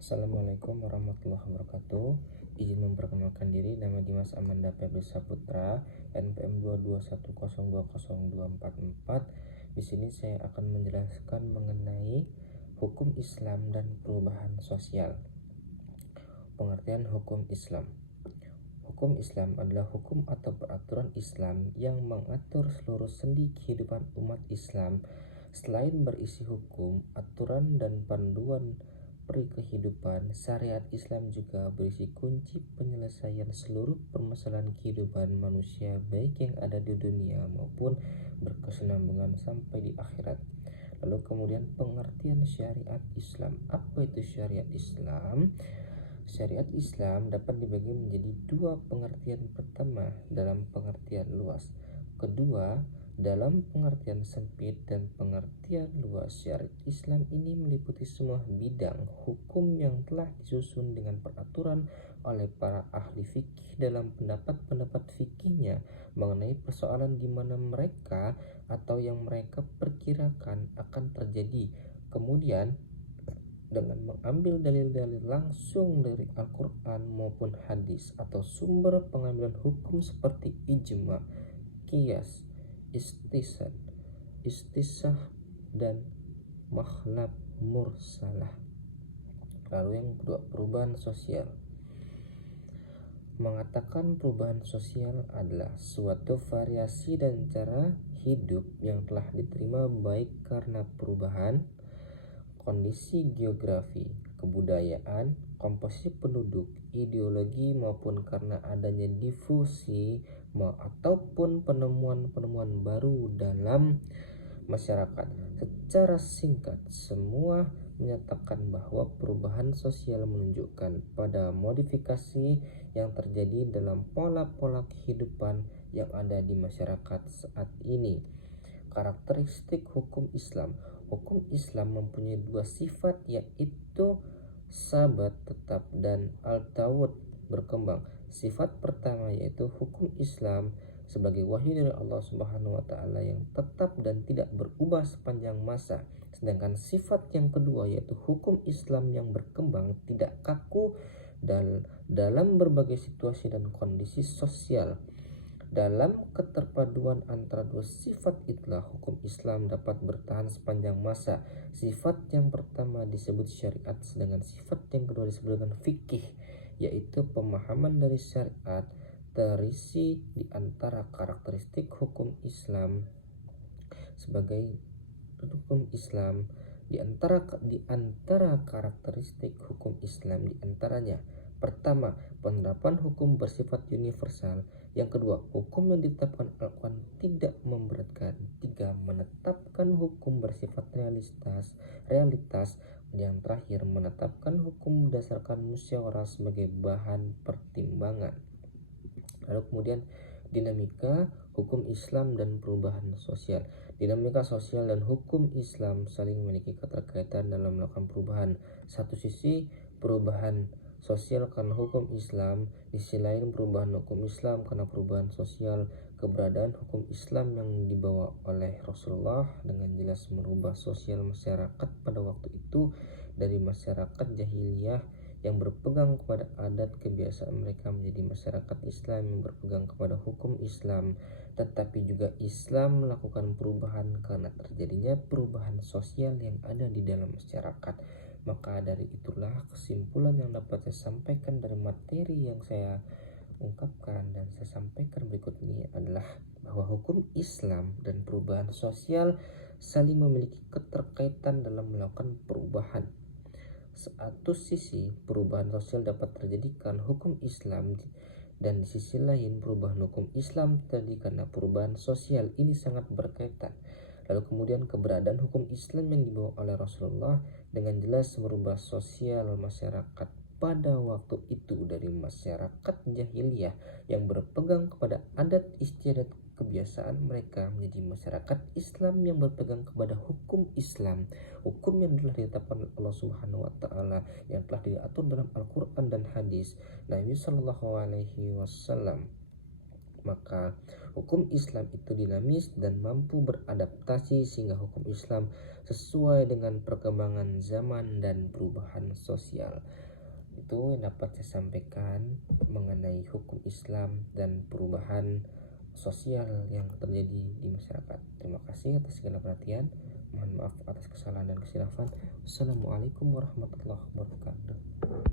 Assalamualaikum warahmatullahi wabarakatuh. Izin memperkenalkan diri, nama Dimas Amanda Febri Saputra, NPM 221020244. Di sini saya akan menjelaskan mengenai hukum Islam dan perubahan sosial. Pengertian hukum Islam. Hukum Islam adalah hukum atau peraturan Islam yang mengatur seluruh sendi kehidupan umat Islam. Selain berisi hukum, aturan, dan panduan peri kehidupan, syariat Islam juga berisi kunci penyelesaian seluruh permasalahan kehidupan manusia, baik yang ada di dunia maupun berkesinambungan sampai di akhirat. Lalu kemudian pengertian syariat Islam. Apa itu syariat Islam? Syariat Islam dapat dibagi menjadi dua pengertian. Pertama, dalam pengertian luas. Kedua, dalam pengertian sempit. Dan pengertian luas syariat Islam ini meliputi semua bidang hukum yang telah disusun dengan peraturan oleh para ahli fikih dalam pendapat-pendapat fikihnya mengenai persoalan di mana mereka atau yang mereka perkirakan akan terjadi. Kemudian dengan mengambil dalil-dalil langsung dari Al-Quran maupun hadis atau sumber pengambilan hukum seperti ijma, qiyas, istisah, dan makhlab mursalah. Lalu yang kedua, perubahan sosial. Mengatakan perubahan sosial adalah suatu variasi dan cara hidup yang telah diterima baik karena perubahan kondisi geografi, kebudayaan, komposisi penduduk, ideologi, maupun karena adanya difusi ataupun penemuan-penemuan baru dalam masyarakat. Secara singkat, semua menyatakan bahwa perubahan sosial menunjukkan pada modifikasi yang terjadi dalam pola-pola kehidupan yang ada di masyarakat saat ini. Karakteristik hukum Islam. Hukum Islam mempunyai dua sifat, yaitu sabat tetap dan al-tawud berkembang. Sifat pertama yaitu hukum Islam sebagai wahyu dari Allah Subhanahu wa taala yang tetap dan tidak berubah sepanjang masa. Sedangkan sifat yang kedua yaitu hukum Islam yang berkembang tidak kaku dalam berbagai situasi dan kondisi sosial. Dalam keterpaduan antara dua sifat itulah hukum Islam dapat bertahan sepanjang masa. Sifat yang pertama disebut syariat, sedangkan sifat yang kedua disebut dengan fikih, yaitu pemahaman dari syariat terisi di antara karakteristik hukum Islam sebagai hukum Islam di antara karakteristik hukum Islam di antaranya: pertama, penerapan hukum bersifat universal. Yang kedua, hukum yang ditetapkan Al-Quran tidak memberatkan. Tiga, menetapkan hukum bersifat realitas. Yang terakhir, menetapkan hukum berdasarkan musyawarah sebagai bahan pertimbangan. Lalu kemudian dinamika hukum Islam dan perubahan sosial. Dinamika sosial dan hukum Islam saling memiliki keterkaitan dalam melakukan perubahan. Satu sisi perubahan sosial karena hukum Islam, di sisi lain perubahan hukum Islam karena perubahan sosial. Keberadaan hukum Islam yang dibawa oleh Rasulullah dengan jelas merubah sosial masyarakat pada waktu itu dari masyarakat jahiliyah yang berpegang kepada adat kebiasaan mereka menjadi masyarakat Islam yang berpegang kepada hukum Islam. Tetapi juga Islam melakukan perubahan karena terjadinya perubahan sosial yang ada di dalam masyarakat. Maka dari itulah kesimpulan yang dapat saya sampaikan dari materi yang saya ungkapkan dan saya sampaikan berikut ini adalah bahwa hukum Islam dan perubahan sosial saling memiliki keterkaitan dalam melakukan perubahan. Satu sisi perubahan sosial dapat terjadi karena hukum Islam, dan di sisi lain perubahan hukum Islam terjadi karena perubahan sosial. Ini sangat berkaitan. Lalu kemudian keberadaan hukum Islam yang dibawa oleh Rasulullah dengan jelas merubah sosial masyarakat pada waktu itu dari masyarakat jahiliyah yang berpegang kepada adat istiadat kebiasaan mereka menjadi masyarakat Islam yang berpegang kepada hukum Islam, hukum yang telah ditetapkan Allah Subhanahu wa taala yang telah diatur dalam Al-Qur'an dan hadis Nabi Shallallahu alaihi wasallam. Maka hukum Islam itu dinamis dan mampu beradaptasi sehingga hukum Islam sesuai dengan perkembangan zaman dan perubahan sosial. Itu yang dapat saya sampaikan mengenai hukum Islam dan perubahan sosial yang terjadi di masyarakat. Terima kasih atas segala perhatian. Mohon maaf atas kesalahan dan kesilapan. Wassalamualaikum warahmatullahi wabarakatuh.